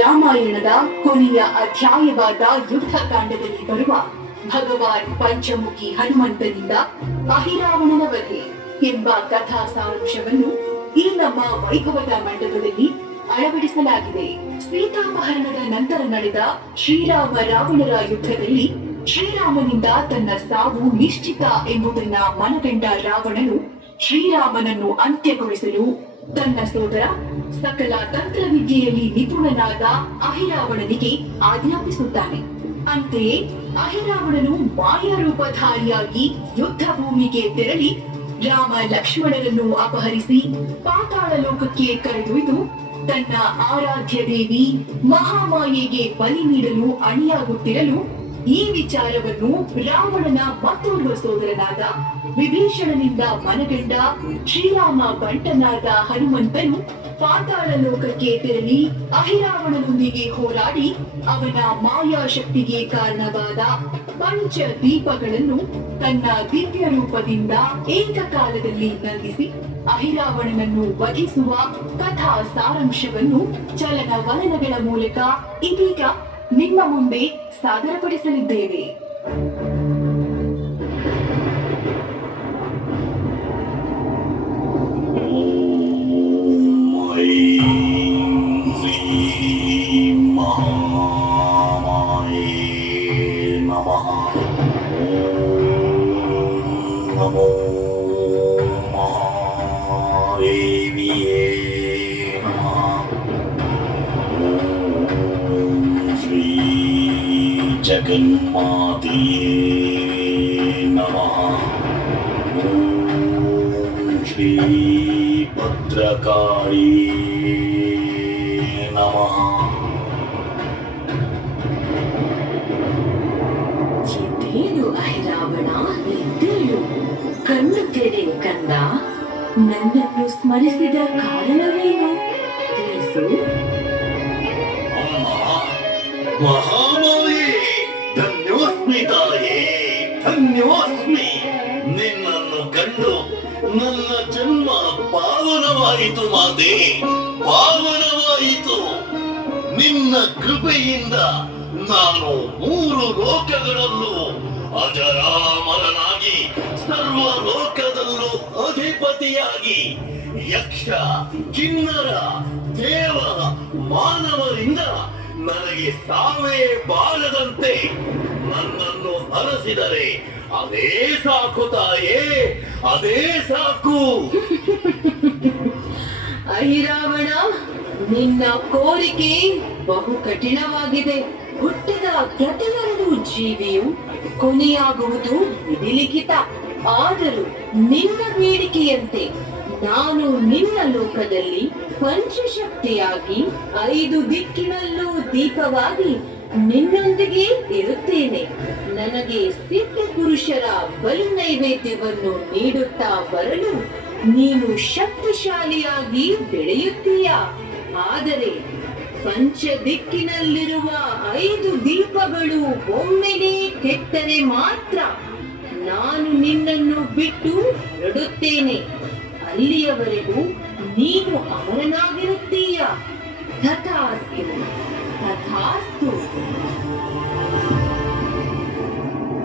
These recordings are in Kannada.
ರಾಮಾಯಣದ ಕೊನೆಯ ಅಧ್ಯಾಯವಾದ ಯುದ್ಧಕಾಂಡದಲ್ಲಿ ಬರುವ ಭಗವಾನ್ ಪಂಚಮುಖಿ ಹನುಮಂತನಿಂದ ಅಹಿರಾವಣನ ವಧೆ ಎಂಬ ಕಥಾ ಸಾರಾಂಶವನ್ನು ಈ ನಮ್ಮ ವೈಭವದ ಮಂಟಪದಲ್ಲಿ ಅಳವಡಿಸಲಾಗಿದೆ. ಸೀತಾಪಹರಣದ ನಂತರ ನಡೆದ ಶ್ರೀರಾಮ ರಾವಣರ ಯುದ್ಧದಲ್ಲಿ ಶ್ರೀರಾಮನಿಂದ ತನ್ನ ಸಾವು ನಿಶ್ಚಿತ ಎಂಬುದನ್ನ ಮನಗಂಡ ರಾವಣನು ಶ್ರೀರಾಮನನ್ನು ಅಂತ್ಯಗೊಳಿಸಲು ತನ್ನ ಸೋದರ ಸಕಲ ತಂತ್ರವಿದ್ಯೆಯಲ್ಲಿ ನಿಪುಣನಾದ ಅಹಿರಾವಣನಿಗೆ ಆಜ್ಞಾಪಿಸುತ್ತಾನೆ. ಅಂತೆಯೇ ಅಹಿರಾವಣನು ಮಾಯಾರೂಪಧಾರಿಯಾಗಿ ಯುದ್ಧ ಭೂಮಿಗೆ ತೆರಳಿ ರಾಮ ಲಕ್ಷ್ಮಣರನ್ನು ಅಪಹರಿಸಿ ಪಾತಾಳ ಲೋಕಕ್ಕೆ ಕರೆದೊಯ್ದು ತನ್ನ ಆರಾಧ್ಯ ದೇವಿ ಮಹಾಮಾಯೆಗೆ ಬಲಿ ನೀಡಲು ಅಣಿಯಾಗುತ್ತಿರಲು ಈ ವಿಚಾರವನ್ನು ರಾವಣನ ಮತ್ತೋರ್ವ ಸೋದರನಾದ ವಿಭೀಷಣನಿಂದ ಮನಗಂಡ ಶ್ರೀರಾಮ ಬಂಟನಾದ ಹನುಮಂತನು ಪಾತಾಳ ಲೋಕಕ್ಕೆ ತೆರಳಿ ಅಹಿರಾವಣನೊಂದಿಗೆ ಹೋರಾಡಿ ಅವನ ಮಾಯಾಶಕ್ತಿಗೆ ಕಾರಣವಾದ ಪಂಚ ದೀಪಗಳನ್ನು ತನ್ನ ದಿವ್ಯ ರೂಪದಿಂದ ಏಕಕಾಲದಲ್ಲಿ ನಂದಿಸಿ ಅಹಿರಾವಣನನ್ನು ವಧಿಸುವ ಕಥಾ ಸಾರಾಂಶವನ್ನು ಚಲನವಲನಗಳ ಮೂಲಕ ಇದೀಗ ನಿಮ್ಮ ಮುಂದೆ ಸಾದರಪಡಿಸಲಿದ್ದೇವೆ. जगन्मातये नमः। ॐ श्री भद्रकाली नमः। ಎದ್ದೇಳು ಅಹಿರಾವಣ, ಎದ್ದೇಳು, ಕಣ್ಣು ತೆರೆ ಕಂದ. ನನ್ನನ್ನು ಸ್ಮರಿಸಿದ ಕಾರಣವೇನು ತಿಳಿಸು. ಮಹಾಮಾಯೇ, ಧನ್ಯೋಸ್ಮಿ ತಾಯೇ, ಧನ್ಯೋಸ್ಮಿ. ನಿನ್ನನ್ನು ಕಂಡು ನನ್ನ ಜನ್ಮ ಪಾವನವಾಯಿತು ಮಾತೆ, ಪಾವನವಾಯಿತು. ನಿನ್ನ ಕೃಪೆಯಿಂದ ನಾನು 3 ಲೋಕಗಳಲ್ಲೂ ಅಜರಾಮರನಾಗಿ ಸರ್ವ ಲೋಕದಲ್ಲೂ ಅಧಿಪತಿಯಾಗಿ ಯಕ್ಷ ಕಿನ್ನರ ದೇವ ಮಾನವರಿಂದ ನನಗೆ ಸಾವೇ ಬಾರದಂತೆ ನನ್ನನ್ನು ಹರಸಿದರೆ ಅದೇ ಸಾಕು ತಾಯೇ, ಅದೇ ಸಾಕು. ಅಹಿರಾವಣ, ನಿನ್ನ ಕೋರಿಕೆ ಬಹು ಕಠಿಣವಾಗಿದೆ. ಹುಟ್ಟಿದ ಪ್ರತಿಯೊಂದು ಜೀವಿಯು ಕೊನೆಯಾಗುವುದು ವಿಧಿಲಿಖಿತ. ಆದರೂ ನಿನ್ನ ಬೇಡಿಕೆಯಂತೆ ನಾನು ನಿನ್ನ ಲೋಕದಲ್ಲಿ ಪಂಚಶಕ್ತಿಯಾಗಿ 5 ದಿಕ್ಕಿನಲ್ಲೂ ದೀಪವಾಗಿ ನಿನ್ನೊಂದಿಗೆ ಇರುತ್ತೇನೆ. ನನಗೆ ಸಿದ್ಧ ಪುರುಷರ ಬಲಿ ನೈವೇದ್ಯವನ್ನು ನೀಡುತ್ತಾ ಬರಲು ನೀನು ಶಕ್ತಿಶಾಲಿಯಾಗಿ ಬೆಳೆಯುತ್ತೀಯ. ಆದರೆ ಪಂಚ ದಿಕ್ಕಿನಲ್ಲಿರುವ 5 ದೀಪಗಳು ಒಮ್ಮೆನೇ ಕೆಟ್ಟರೆ ಮಾತ್ರ ನಾನು ನಿನ್ನನ್ನು ಬಿಟ್ಟು ಹೊರಡುತ್ತೇನೆ. ಅಲ್ಲಿಯವರೆಗೂ ನೀನು ಅಮರನಾಗಿರುತ್ತೀಯ. ತಥಾಸ್ತು, ತಥಾಸ್ತು.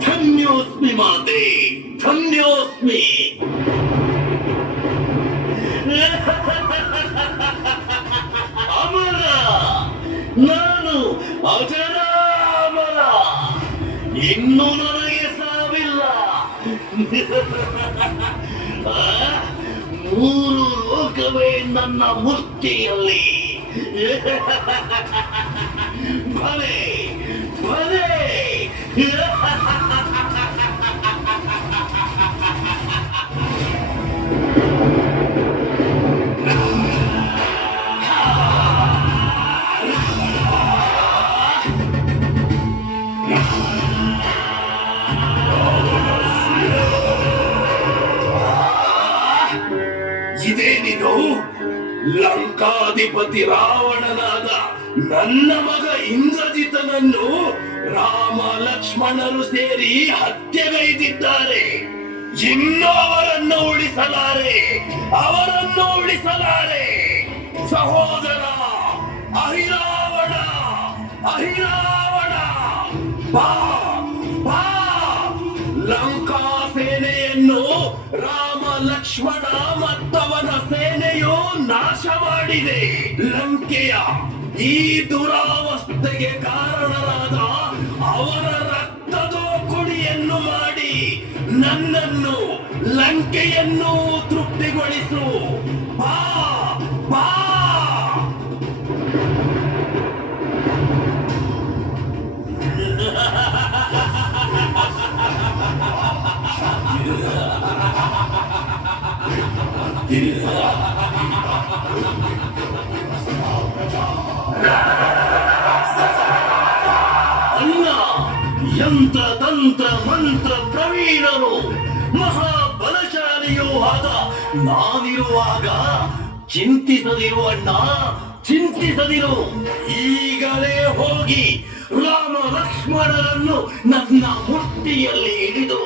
ಧನ್ಯೋಸ್ಮಿ ಮಾತೆ, ಧನ್ಯೋಸ್ಮಿ. ಅಮರ, ನಾನು ಅಜರಾಮರ. ಇನ್ನು ನನಗೆ ಸಾವಿಲ್ಲ. 3 ಲೋಕವೇ ನನ್ನ ಮೂರ್ತಿಯಲ್ಲಿ. ಭಲೆ ಭಲೆ. ಇದೇನಿದು? ಲಂಕಾಧಿಪತಿ ರಾವಣನಾದ ನನ್ನ ಮಗ ಇಂದ್ರಜಿತನನ್ನು ರಾಮ ಲಕ್ಷ್ಮಣರು ಸೇರಿ ಹತ್ಯೆಗೈದಿದ್ದಾರೆ. ಇನ್ನೂ ಅವರನ್ನು ಉಳಿಸಲಾರೆ. ಸಹೋದರ ಅಹಿರಾವಣ, ಅಹಿರಾವಣ ಬಾ ಬಾ ಲಂಕಾ ಸೇನೆಯನ್ನು ರಾಮ ಲಕ್ಷ್ಮಣ ಮತ್ತವನ ಸೇನೆಯು ನಾಶ ಮಾಡಿದೆ. ಲಂಕೆಯ ಈ ದುರಾವಸ್ಥೆಗೆ ಕಾರಣರಾದ ಅವರ ರಕ್ತದೋಕುಳಿಯನ್ನು ಮಾಡಿ ನನ್ನನ್ನು ಲಂಕೆಯನ್ನು ತೃಪ್ತಿಗೊಳಿಸು. ಬಾ ಬಾ ಅಲ್ಲ, ಯಂತ್ರ ತಂತ್ರ ಮಂತ್ರ ಪ್ರವೀಣರು ಮಹಾಬಲಶಾಲಿಯೂ ಆದ ನಾನಿರುವಾಗ ಚಿಂತಿಸದಿರು ಅಣ್ಣ, ಚಿಂತಿಸದಿರು. ಈಗಲೇ ಹೋಗಿ ರಾಮ ಲಕ್ಷ್ಮಣರನ್ನು ನನ್ನ ಮೂರ್ತಿಯಲ್ಲಿ ಹಿಡಿದು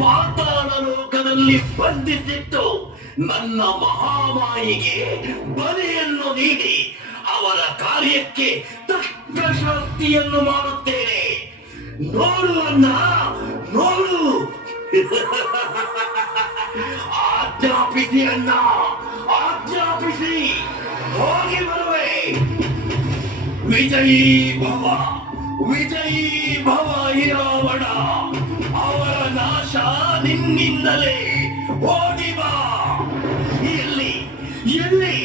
ಪಾತಾಳ ಲೋಕದಲ್ಲಿ ಬಂಧಿಸಿಟ್ಟು ನನ್ನ ಮಹಾಮಾಯಿಗೆ ಬಲಿಯನ್ನು ನೀಡಿ ಅವರ ಕಾರ್ಯಕ್ಕೆ ತಕ್ಕ ಶಾಸ್ತಿಯನ್ನು ಮಾಡುತ್ತೇನೆ. ನೋಡು ಅಣ್ಣ, ನೋಡು. ಆಜ್ಞಾಪಿಸಿ ಅಣ್ಣ, ಆಜ್ಞಾಪಿಸಿ. ಹೋಗಿ ಬರುವೆ. ವಿಜಯೀ ಭವ, ವಿಜಯೀ ಭವ ಹಿರಾವಣ. ಅವರ ನಾಶ ನಿನ್ನಿಂದಲೇ. ಹೋಗಿ ಬಾ. ಎಲ್ಲಿ ಎಲ್ಲಿ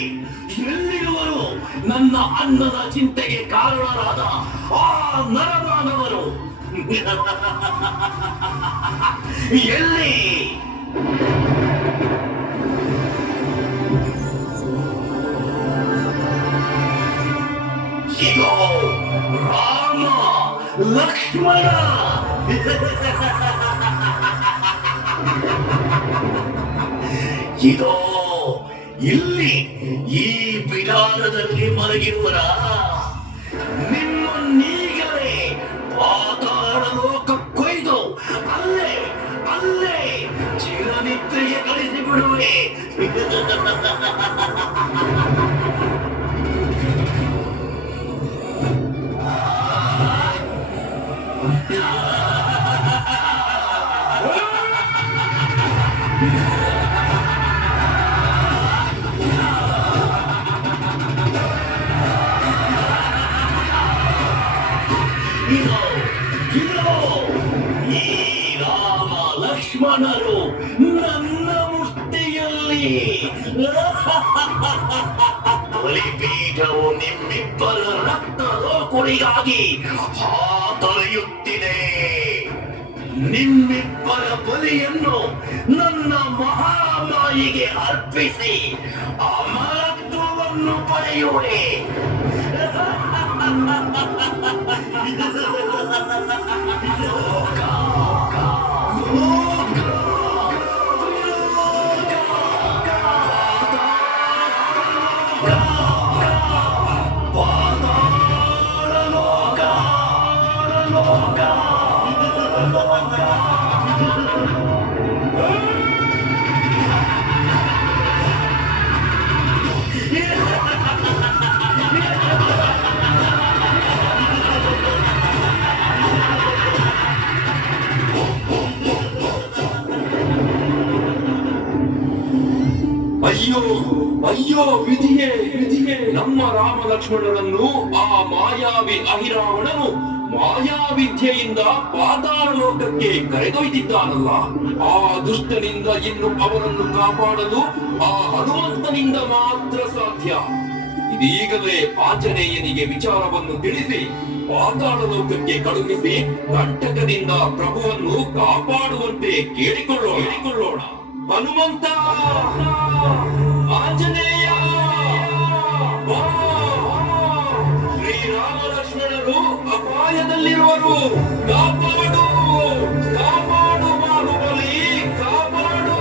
ಎಲ್ಲಿರುವರು ನನ್ನ ಅನ್ನದ ಚಿಂತೆಗೆ ಕಾರಣರಾದ ಆ ನರಮಾನವರು? ಎಲ್ಲಿ? ಇದೋ ರಾಮ ಲಕ್ಷ್ಮಣ. ಇದೋ ಇಲ್ಲಿ ಈ ಬಿಡಾರದಲ್ಲಿ ಮಲಗಿರುವರ ನಿಮ್ಮನ್ನೀಗಲೇ ಪಾತಾಳ ಲೋಕ ಕೊಯ್ದು ಅಲ್ಲೇ ಅಲ್ಲೇ ಚಿರನಿದ್ರೆಗೆ ಕಳಿಸಿ ಬಿಡುವೆ. ಈ ರಾಮ ಲಕ್ಷ್ಮಣರು ನನ್ನ ಮುಷ್ಟಿಯಲ್ಲಿ. ಬಲಿಪೀಠವು ನಿಮ್ಮಿಬ್ಬರ ರಕ್ತದೋಕುಳಿಗಾಗಿ ಹಾತೊರೆಯುತ್ತಿದೆ. ನಿಮ್ಮಿಬ್ಬರ ಬಲಿಯನ್ನು ನನ್ನ ಮಹಾಮಾಯಿಗೆ ಅರ್ಪಿಸಿ ಅಮರತ್ವವನ್ನು ಪಡೆಯುವೆ. ಅಯ್ಯೋ ಅಯ್ಯೋ ವಿಧಿಯೇ ವಿಧಿಯೇ, ನಮ್ಮ ರಾಮ ಲಕ್ಷ್ಮಣರನ್ನು ಆ ಮಾಯಾವಿ ಅಹಿರಾವಣನು ಮಾಯಾವಿದ್ಯೆಯಿಂದ ಪಾತಾಳ ಲೋಕಕ್ಕೆ ಕರೆದೊಯ್ದಿದ್ದಾನಲ್ಲ. ಆ ದುಷ್ಟನಿಂದ ಇನ್ನು ಅವರನ್ನು ಕಾಪಾಡಲು ಆ ಹನುಮಂತನಿಂದ ಮಾತ್ರ ಸಾಧ್ಯ. ಇದೀಗಲೇ ಆಂಜನೇಯನಿಗೆ ವಿಚಾರವನ್ನು ತಿಳಿಸಿ ಪಾತಾಳ ಲೋಕಕ್ಕೆ ಕಳುಹಿಸಿ ಕಂಟಕದಿಂದ ಪ್ರಭುವನ್ನು ಕಾಪಾಡುವಂತೆ ಕೇಳಿಕೊಳ್ಳೋಣ. ಹನುಮಂತ, ಆಂಜನೇಯ, ಬಾ. ಶ್ರೀರಾಮ ಲಕ್ಷ್ಮಣರು ಅಪಾಯದಲ್ಲಿರುವರು. ಕಾಪಾಡು, ಕಾಪಾಡು ಬಾಹುಬಲಿ, ಕಾಪಾಡು.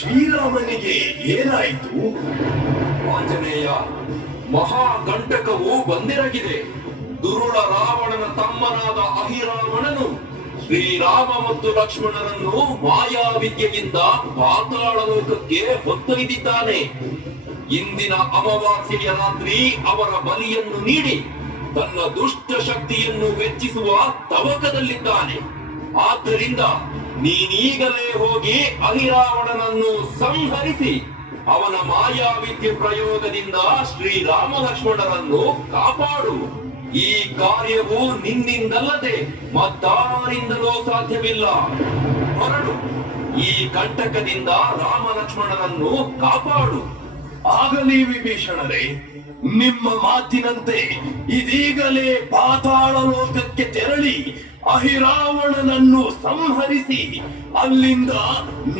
ಶ್ರೀರಾಮನಿಗೆ ಏನಾಯಿತು? ಆಂಜನೇಯ, ಮಹಾಕಂಟಕವು ಬಂದಿರಗಿದೆ. ದುರುಳ ರಾವಣನ ತಮ್ಮನಾದ ಅಹಿರಾವಣನು ಶ್ರೀರಾಮ ಮತ್ತು ಲಕ್ಷ್ಮಣನನ್ನು ಮಾಯಾವಿದ್ಯೆಯಿಂದ ಪಾತಾಳ ಲೋಕಕ್ಕೆ ಹೊತ್ತೊಯ್ದಿದ್ದಾನೆ. ಇಂದಿನ ಅಮಾವಾಸ್ಯೆಯ ರಾತ್ರಿ ಅವರ ಬಲಿಯನ್ನು ನೀಡಿ ತನ್ನ ದುಷ್ಟ ಶಕ್ತಿಯನ್ನು ವೆಚ್ಚಿಸುವ ತವಕದಲ್ಲಿದ್ದಾನೆ. ಆದ್ದರಿಂದ ನೀನೀಗಲೇ ಹೋಗಿ ಅಹಿರಾವಣನನ್ನು ಸಂಹರಿಸಿ ಅವನ ಮಾಯಾವಿದ್ಯೆ ಪ್ರಯೋಗದಿಂದ ಶ್ರೀರಾಮ ಲಕ್ಷ್ಮಣರನ್ನು ಕಾಪಾಡು. ಈ ಕಾರ್ಯವು ನಿನ್ನಿಂದಲ್ಲದೆ ಮತ್ತಾರಿಂದಲೂ ಸಾಧ್ಯವಿಲ್ಲ. ಹೊರಡು, ಈ ಕಂಟಕದಿಂದ ರಾಮ ಲಕ್ಷ್ಮಣರನ್ನು ಕಾಪಾಡು. ಆಗಲಿ ವಿಭೀಷಣರೇ, ನಿಮ್ಮ ಮಾತಿನಂತೆ ಇದೀಗಲೇ ಪಾತಾಳ ಲೋಕಕ್ಕೆ ತೆರಳಿ ಅಹಿರಾವಣನನ್ನು ಸಂಹರಿಸಿ ಅಲ್ಲಿಂದ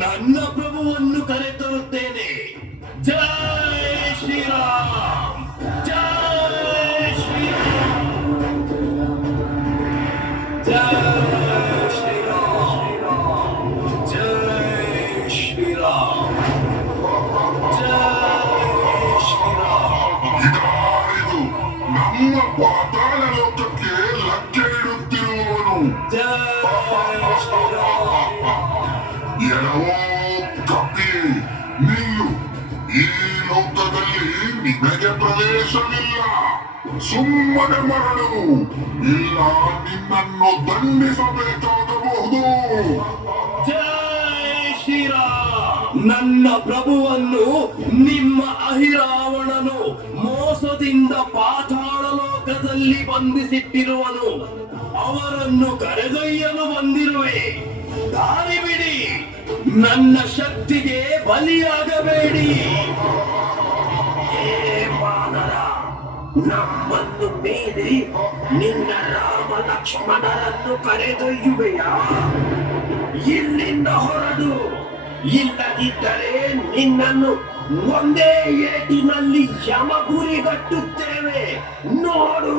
ನನ್ನ ಪ್ರಭುವನ್ನು ಕರೆತರುತ್ತೇನೆ. ಜೈ ಶ್ರೀರಾಮ್, ಜೈ ಶ್ರೀರಾಮ್, ಜೈ ಶ್ರೀರಾಮ್, ಜೈ ಶ್ರೀರಾಮ್, ಇದಾರಿದು ನಮ್ಮ ಪಾತಾಳ ಲೋಕಕ್ಕೆ ಲಕ್ಕೆ ಇಡುತ್ತಿರುವವನು. ಎಲವೋ ಕಪಿ, ನಿಲ್ಲು. ಈ ಲೋಕದಲ್ಲಿ ನಿನಗೆ ಪ್ರವೇಶವಿಲ್ಲ. ಸುಮ್ಮನೆ ಮರಳು, ಇಲ್ಲ ನಿನ್ನನ್ನು ದಂಡಿಸಬೇಕಾಗಬಹುದು. ಜೈ ಶ್ರೀರಾಮ್. ನನ್ನ ಪ್ರಭುವನ್ನು ನಿಮ್ಮ ಅಹಿರಾವಣನು ಮೋಸದಿಂದ ಪಾತಾಳ ಲೋಕದಲ್ಲಿ ಬಂಧಿಸಿಟ್ಟಿರುವನು. ಅವರನ್ನು ಕರೆದೊಯ್ಯಲು ಬಂದಿರುವೆ. ದಾರಿ ಬಿಡಿ, ನನ್ನ ಶಕ್ತಿಗೆ ಬಲಿಯಾಗಬೇಡಿ. ಹೇ ವಾನರ, ನಮ್ಮನ್ನು ಮೀರಿ ನಿನ್ನ ರಾಮ ಲಕ್ಷ್ಮಣರನ್ನು ಕರೆದೊಯ್ಯುವೆಯಾ? ಇಲ್ಲಿಂದ ಹೊರಡು, ಇಲ್ಲದಿದ್ದರೆ ನಿನ್ನನ್ನು ಒಂದೇ ಏಟಿನಲ್ಲಿ ಯಮಗುರಿಗಟ್ಟುತ್ತೇವೆ. ನೋಡು.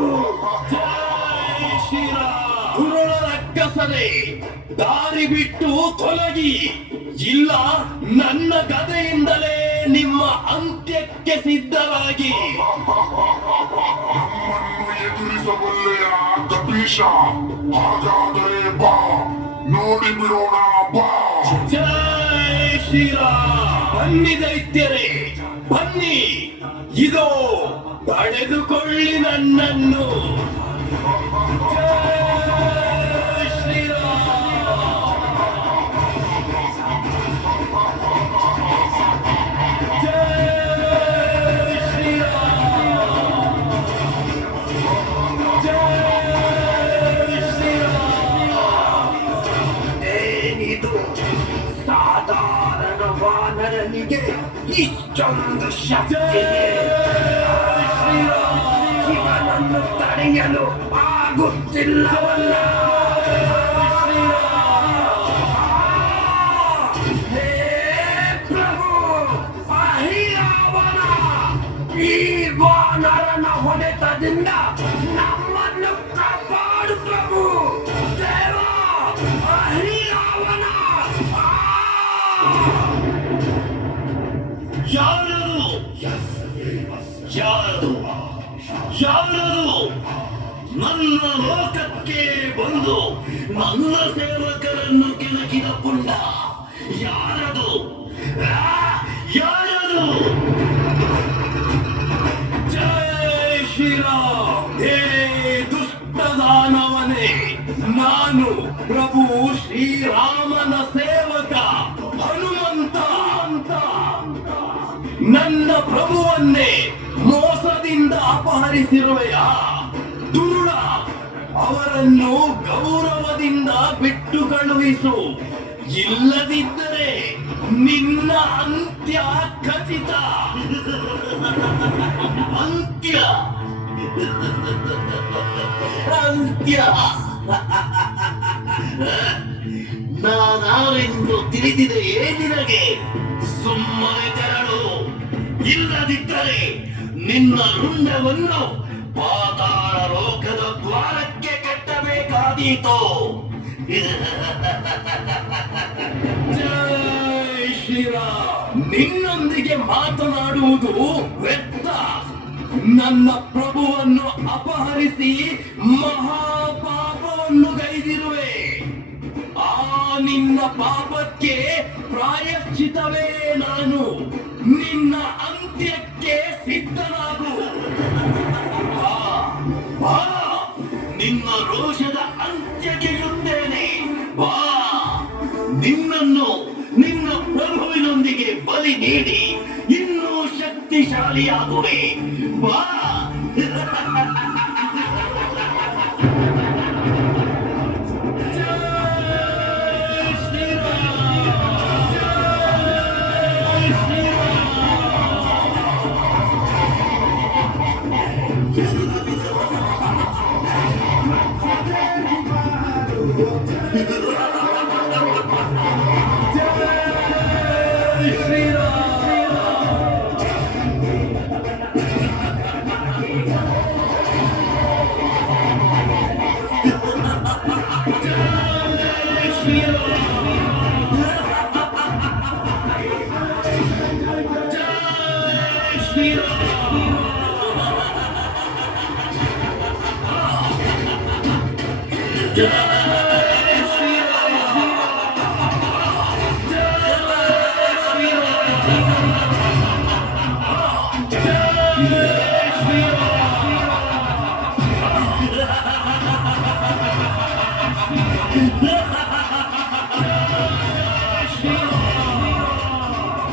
ಜೈ ಶ್ರೀರಾಮ್. ದುರುಳ ರಕ್ಕಸರೇ, ದಾರಿ ಬಿಟ್ಟು ತೊಲಗಿ, ಇಲ್ಲ ನನ್ನ ಗದೆಯಿಂದಲೇ ನಿಮ್ಮ ಅಂತ್ಯಕ್ಕೆ ಸಿದ್ಧರಾಗಿ. ನಮ್ಮನ್ನು ಎದುರಿಸಬಲ್ಲೆಯ ಕಪೀಶ? ಹಾಗಾದರೆ ಬಾ, ನೋಡಿ ಬಿಡೋಣ, ಬಾ. ಜೈ ಶ್ರೀರಾಮ್. ಬನ್ನಿ ದೈತ್ಯರೇ, ಬನ್ನಿ, ಇದೋ ಪಡೆದುಕೊಳ್ಳಿ ನನ್ನನ್ನು. ಜೈ ಶ್ರೀರಾಮ್. ಜೈ ಶ್ರೀರಾಮ್. ಜೈ ಶ್ರೀರಾಮ್. ಏನಿದು? ಸಾಧಾರಣ ವಾನರನಿಗೆ ಇಷ್ಟೊಂದು ಶಕ್ತಿ? ಇವನನ್ನು ತಡೆಯಲು ಆಗುತ್ತಿಲ್ಲವಲ್ಲ. ಹೇ ಪ್ರಭು ಅಹಿರಾವಣ, ಈ ವಾನರನ ಹೊಡೆತದಿಂದ ನಮ್ಮನ್ನು ಕಾಪಾಡು ಪ್ರಭು. ದೇವ ಅಹಿರಾವಣ. ಯಾರದು? ಯಾರದು? ಯಾರದು ನನ್ನ ಲೋಕಕ್ಕೆ ಬಂದು ನನ್ನ ಸೇವಕರನ್ನು ಕೆಣಕಿದ ಪುಂಡ? ಯಾರದು? ಯಾರದು? ಜೈ ಶ್ರೀರಾಮ್. ಹೇ ದುಷ್ಟ ದಾನವನೇ, ನಾನು ಪ್ರಭು ಶ್ರೀರಾಮನ ಸೇವಕ ಹನುಮಂತ. ನನ್ನ ಪ್ರಭುವನ್ನೇ ಮೋಸದಿಂದ ಅಪಹರಿಸಿರುವೆಯಾ? ದುರುಳ, ಅವರನ್ನು ಗೌರವದಿಂದ ಬಿಟ್ಟು ಕಳುಹಿಸು. ಇಲ್ಲದಿದ್ದರೆ ನಿನ್ನ ಅಂತ್ಯ ಖಚಿತ. ಅಂತ್ಯ ಅಂತ್ಯ. ನಾನಾರೆಂದು ತಿಳಿದಿದೆಯೇ ನಿನಗೆ? ಸುಮ್ಮನೆ ತೆರಳು, ಇಲ್ಲದಿದ್ದರೆ ನಿನ್ನ ರುಂಡವನ್ನು ಪಾತಾಳ ಲೋಕದ ದ್ವಾರಕ್ಕೆ ಕಟ್ಟಬೇಕಾದೀತು. ಜೈ ಶ್ರೀರಾಮ್. ನಿನ್ನೊಂದಿಗೆ ಮಾತನಾಡುವುದು ವ್ಯರ್ಥ. ನನ್ನ ಪ್ರಭುವನ್ನು ಅಪಹರಿಸಿ ಮಹಾಪಾಪವನ್ನು ಗೈದಿರುವೆ. ಆ ನಿನ್ನ ಪಾಪಕ್ಕೆ ಪ್ರಾಯಶ್ಚಿತವೇ ನಾನು. ನಿನ್ನ ಅಂತ್ಯಕ್ಕೆ ಸಿದ್ಧನಾಗು. ಬಾ, ಬಾ, ನಿನ್ನ ರೋಷದ ಅಂತ್ಯಕ್ಕೆ ಇರುತ್ತೇನೆ. ಬಾ, ನಿನ್ನನ್ನು ನಿನ್ನ ಪ್ರಭುವಿನೊಂದಿಗೆ ಬಲಿ ನೀಡಿ ಇನ್ನೂ ಶಕ್ತಿಶಾಲಿಯಾಗುವೆ. ಬಾ.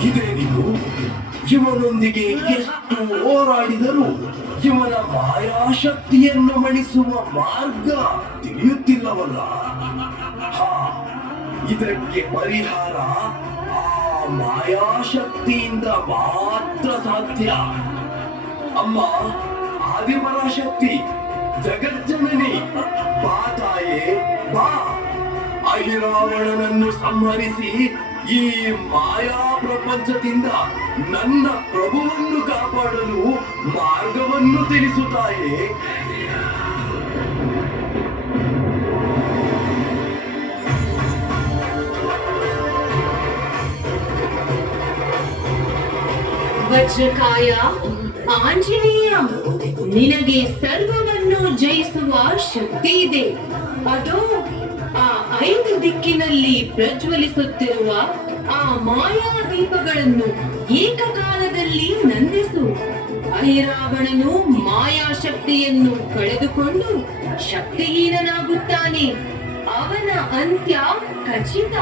ಇದೇನಿದು? ಇವನೊಂದಿಗೆ ಎಷ್ಟು ಹೋರಾಡಿದರೂ ಇವನ ಮಾಯಾಶಕ್ತಿಯನ್ನು ಮಣಿಸುವ ಮಾರ್ಗ ತಿಳಿಯುತ್ತಿಲ್ಲವಲ್ಲ. ಹಾ, ಇದಕ್ಕೆ ಪರಿಹಾರ ಆ ಮಾಯಾಶಕ್ತಿಯಿಂದ ಮಾತ್ರ ಸಾಧ್ಯ. ಅಮ್ಮ ಆದಿಪರಾಶಕ್ತಿ, ಜಗಜ್ಜನನಿ, ಬಾ ತಾಯೇ, ಬಾ. ಅಹಿರಾವಣನನ್ನು ಸಂಹರಿಸಿ ಈ ಮಾಯಾ ಪ್ರಪಂಚದಿಂದ ನನ್ನ ಪ್ರಭುವನ್ನು ಕಾಪಾಡಲು ಮಾರ್ಗವನ್ನು ತಿಳಿಸುತ್ತಾಯೇ. ವಜ್ರಕಾಯ, ಆಂಜನೇಯ, ನಿನಗೆ ಸರ್ವವನ್ನು ಜಯಿಸುವ ಶಕ್ತಿ ಇದೆ. ಅದು ಆ 5 ದಿಕ್ಕಿನಲ್ಲಿ ಪ್ರಜ್ವಲಿಸುತ್ತಿರುವ ಆ ಮಾಯಾ ದೀಪಗಳನ್ನು ಏಕಕಾಲದಲ್ಲಿ ನಂದಿಸು. ಅಹಿರಾವಣನು ಮಾಯಾ ಶಕ್ತಿಯನ್ನು ಕಳೆದುಕೊಂಡು ಶಕ್ತಿಹೀನನಾಗುತ್ತಾನೆ. ಅವನ ಅಂತ್ಯ ಖಚಿತ.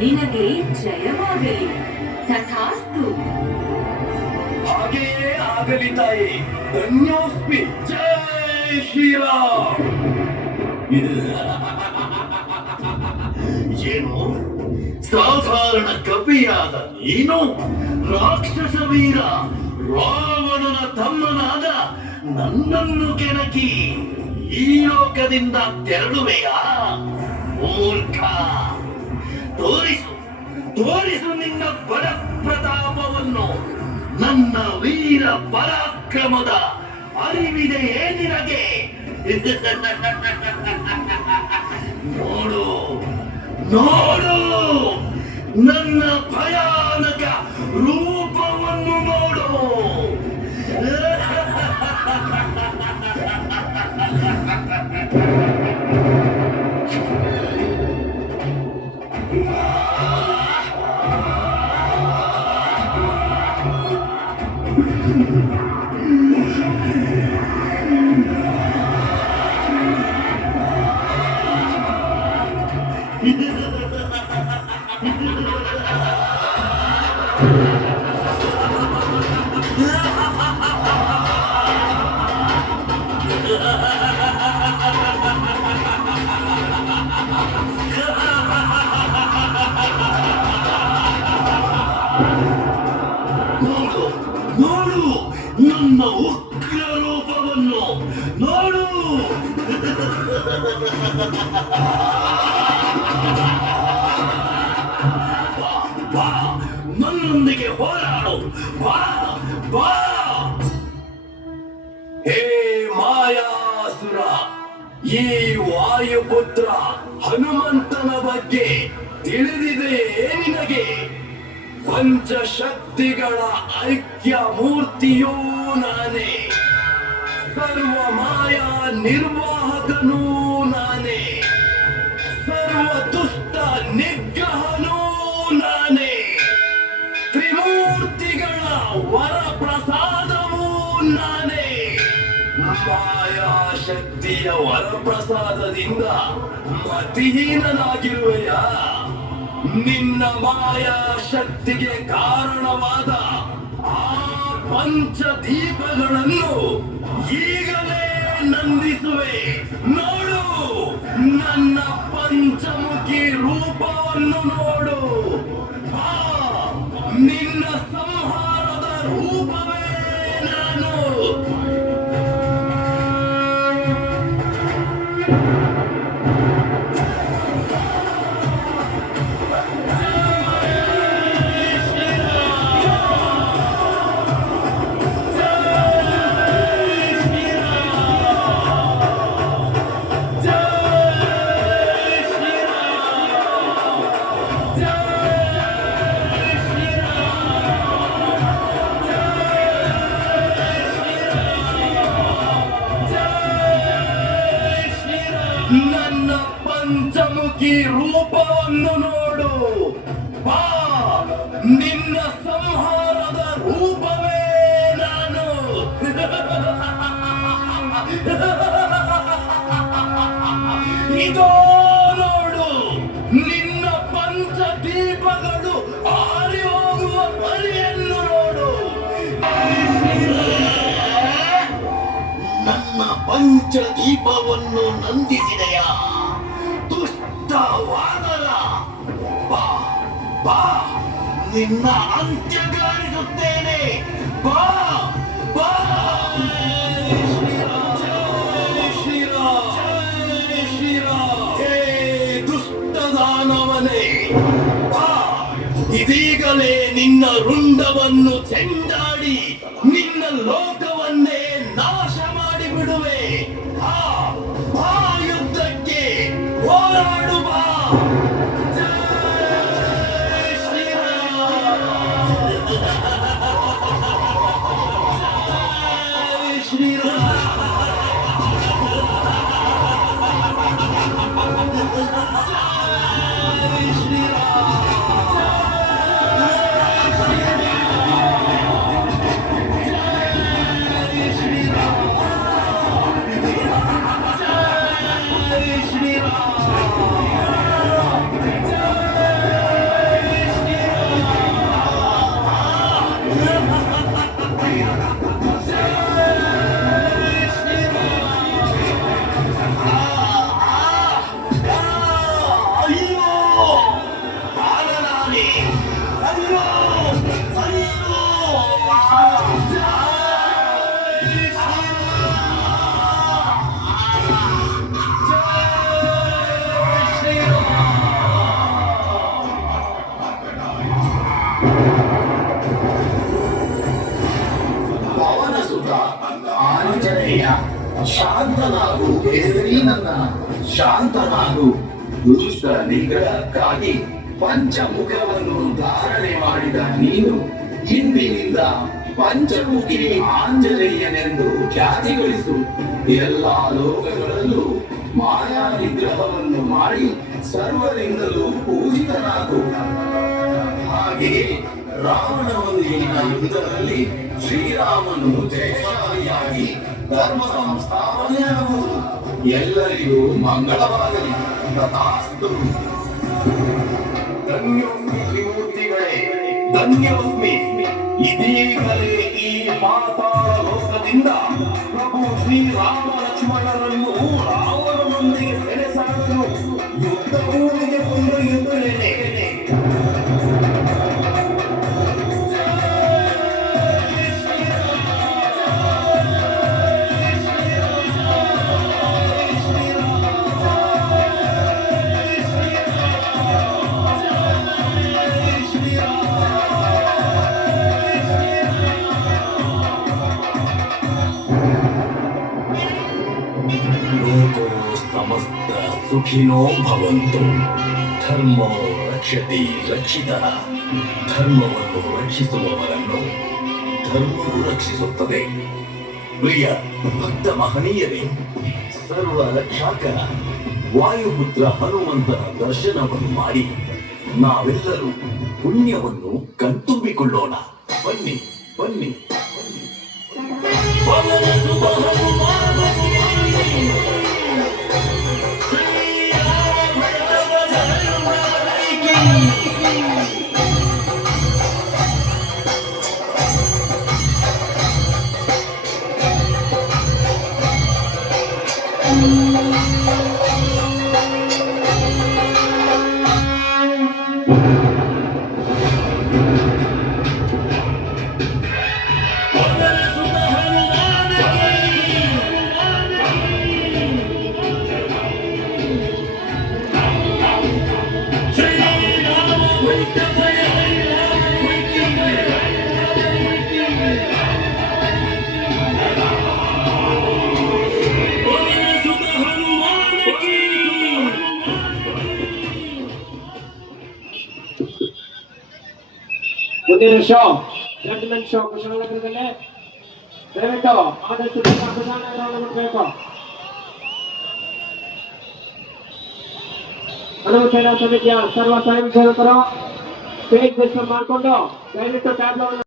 ನಿನಗೆ ಜಯವಾಗಲಿ. ತಥಾಸ್ತು. ಹಾಗೆಯೇ ಆಗಲಿ ತಾಯಿ. ಧನ್ಯೋಸ್ಮಿ. ಜೈ ಶ್ರೀರಾಮ್. ಏನು ಸಾಧಾರಣ ಕಪಿಯಾದ ನೀನು ರಾಕ್ಷಸ ವೀರ ರಾವಣನ ತಮ್ಮನಾದ ನನ್ನನ್ನು ಕೆಣಕಿ ಈ ಲೋಕದಿಂದ ತೆರಳುವೆಯಾ? ಮೂರ್ಖ, ತೋರಿಸು, ತೋರಿಸು ನಿನ್ನ ಬಲ ಪ್ರತಾಪವನ್ನು. ನನ್ನ ವೀರ ಪರಾಕ್ರಮದ ಅರಿವಿದೆಯೇ ನಿನಗೆ? ನೋಡು, ನೋಡು, ನನ್ನ ಭಯಾನಕ ರೂಪವನ್ನು ನೋಡು. ನೋಡು, ನೋಡು, ನನ್ನ ಉಗ್ರ ರೂಪವನ್ನು ನೋಡು. ಬಾ, ಬಾ, ನನ್ನೊಂದಿಗೆ ಹೋರಾಡು. ಬಾ, ಬಾ. ಹೇ ಮಾಯಾಸುರ, ಈ ವಾಯುಪುತ್ರ ಹನುಮಂತನ ಬಗ್ಗೆ ತಿಳಿದಿದೆಯೇ ನಿನಗೆ? ಪಂಚಶಕ್ತಿಗಳ ಐಕ್ಯ ಮೂರ್ತಿಯೂ ನಾನೇ, ಸರ್ವ ಮಾಯಾ ನಿರ್ವಾಹಕನೂ ನಾನೇ, ಸರ್ವ ದುಷ್ಟ ನಿಗ್ರಹನೂ ನಾನೇ, ತ್ರಿಮೂರ್ತಿಗಳ ವರ ಪ್ರಸಾದವೂ ನಾನೇ. ಮಾಯಾ ಶಕ್ತಿಯ ವರಪ್ರಸಾದದಿಂದ ಮತಿಹೀನನಾಗಿರುವೆಯ? ನಿನ್ನ ಮಾಯಾ ಶಕ್ತಿಗೆ ಕಾರಣವಾದ ಆ ಪಂಚದೀಪಗಳನ್ನು ಈಗಲೇ ನಂದಿಸುವೆ. ನೋಡು, ನನ್ನ ಪಂಚಮುಖಿ ರೂಪವನ್ನು ನೋಡು. ಆ ನಿನ್ನ ಸಂಹಾರದ ರೂಪವೇ ನಾನು. ನನ್ನ ಪಂಚಮುಖಿ ರೂಪವನ್ನು ನೋಡು. ಬಾ, ನಿನ್ನ ಸಂಹಾರದ ರೂಪವೇ ನಾನು. ಇದೋ ನೋಡು, ನಿನ್ನ ಪಂಚದೀಪಗಳು ಆರಿ ಹೋಗುವ ಪರಿಯನ್ನು ನೋಡು. ನನ್ನ ಪಂಚದೀಪವನ್ನು ನಂದಿಸಿದೆಯ ದುಷ್ಟ ವಾನರ? ಬಾ ಬಾ, ನಿನ್ನ ಅಂತ್ಯ ಗಾಣಿಸುತ್ತೇನೆ. ಬಾ ಬಾ. ಹೇ ದುಷ್ಟದಾನವನೇ, ಬಾ, ಇದೀಗಲೇ ನಿನ್ನ ರುಂಡವನ್ನು ಚೆಂಡಾಡಿ ನಿನ್ನ ಲೋಕವನ್ನೇ ನಾಶ ಮಾಡಿ ಬಿಡುವೆ. ಆ ಯುದ್ಧಕ್ಕೆ ಹೋರಾಡು ಬಾ. ಜೈ ಶ್ರೀರಾಮ್. ಜೈ ಶ್ರೀರಾಮ್. ಜೈ ಶ್ರೀರಾಮ್. ಅಯ್ಯೋ, ಬಾಲನಾದೆ. ಅಯ್ಯೋ, ಅಯ್ಯೋ. ಪವನ ಸುತ ಆಂಜನೇಯ, ಶಾಂತನಾಗು ಹೆಸರಿನನ್ನ, ಶಾಂತನಾಗು. ದುಷ್ಟ ನಿಗ್ರಹಕ್ಕಾಗಿ ಪಂಚಮುಖವನ್ನು ಧಾರಣೆ ಮಾಡಿದ ನೀನು ಇಂದಿನಿಂದ ಪಂಚಮುಖಿ ಆಂಜನೇಯನೆಂದು ಖ್ಯಾತಿಗಳಿಸು. ಎಲ್ಲಾ ಲೋಕಗಳಲ್ಲೂ ಮಾಯಾ ನಿಗ್ರಹವನ್ನು ಮಾಡಿ ಸರ್ವರಿಂದಲೂ ಪೂಜಿತನಾಗು. ಹಾಗೆಯೇ ರಾವಣನೊಂದಿಗಿನ ಯುದ್ಧದಲ್ಲಿ ಶ್ರೀರಾಮನು ಜಯಶಾಲಿಯಾಗಿ ಧರ್ಮ ಸಂಸ್ಥಾಪನೆಯಾಗುವುದು. ಎಲ್ಲರಿಗೂ ಮಂಗಳವಾಗಲಿ. ತಥಾಸ್ತು. ಧನ್ಯೋಸ್ಮಿ ತ್ರಿಮೂರ್ತಿಗಳೇ, ಧನ್ಯೋಸ್ಮಿ. ಇದೀಗಲೇ ಈ ಪಾತಾಳ ಲೋಕದಿಂದ ಪ್ರಭು ಶ್ರೀರಾಮ ಲಕ್ಷ್ಮಣರನ್ನು ರಾವಣನೊಂದಿಗೆ ಸೆರೆಸಾಡಲು ಯುದ್ಧ ಭೂಮಿಗೆ ಕೊಂಡೊಯ್ಯುತ್ತೇನೆ. ಲೋಕೋ ಸಮಸ್ತ ಸುಖಿನೋ ಭವಂತು. ಧರ್ಮೋ ರಕ್ಷತಿ ರಕ್ಷಿತಃ. ಧರ್ಮವನ್ನು ರಕ್ಷಿಸುವವರನ್ನು ಧರ್ಮವು ರಕ್ಷಿಸುತ್ತದೆ. ಪ್ರಿಯ ಭಕ್ತ ಮಹನೀಯರೇ, ಸರ್ವ ರಕ್ಷಕ ವಾಯುಪುತ್ರ ಹನುಮಂತನ ದರ್ಶನವನ್ನು ಮಾಡಿ ನಾವೆಲ್ಲರೂ ಪುಣ್ಯವನ್ನು ಕಣ್ತುಂಬಿಕೊಳ್ಳೋಣ. ಬನ್ನಿ ಬನ್ನಿ ಪವನ ಸುತ ಹನುಮಾನಕಿ. ಮುಂದಿನ ಶೋ ಜಡ್ಜ್ಮೆಂಟ್ ಶೋ ಕುಶಾಲನಗರದಲ್ಲಿ ದಯವಿಟ್ಟು ಆದಷ್ಟು ಬೇಗ ಕುಶಾಲನಗರವನ್ನು ಮುಟ್ಟಬೇಕು. ಹಲವು ಸೇನಾ ಸಮಿತಿಯ ಸರ್ವ ಸ್ವಯಂ ಸೇವಕರು ಸ್ಟೇಜ್ ಸಿಸ್ಟಮ್ ಮಾಡಿಕೊಂಡು ದಯವಿಟ್ಟು ಟ್ಯಾಬ್ಲೋ